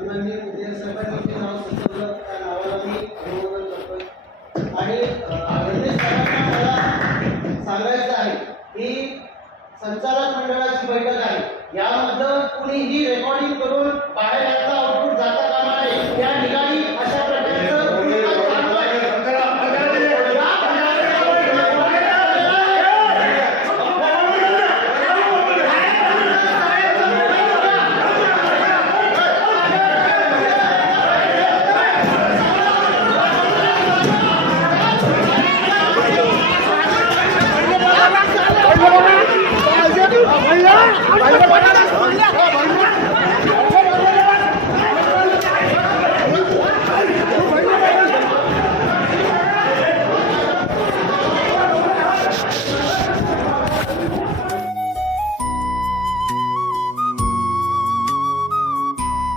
सन्माननीय विद्यार्थी साहेबांनी नाव सुचवलं त्या नावाला मी अभिवादन करतोय। आणि आदरणीय साहेबांना मला सांगायचं आहे की संचालक मंडळाची बैठक आहे, यामध्ये कुणीही रेकॉर्डिंग करून बाहेर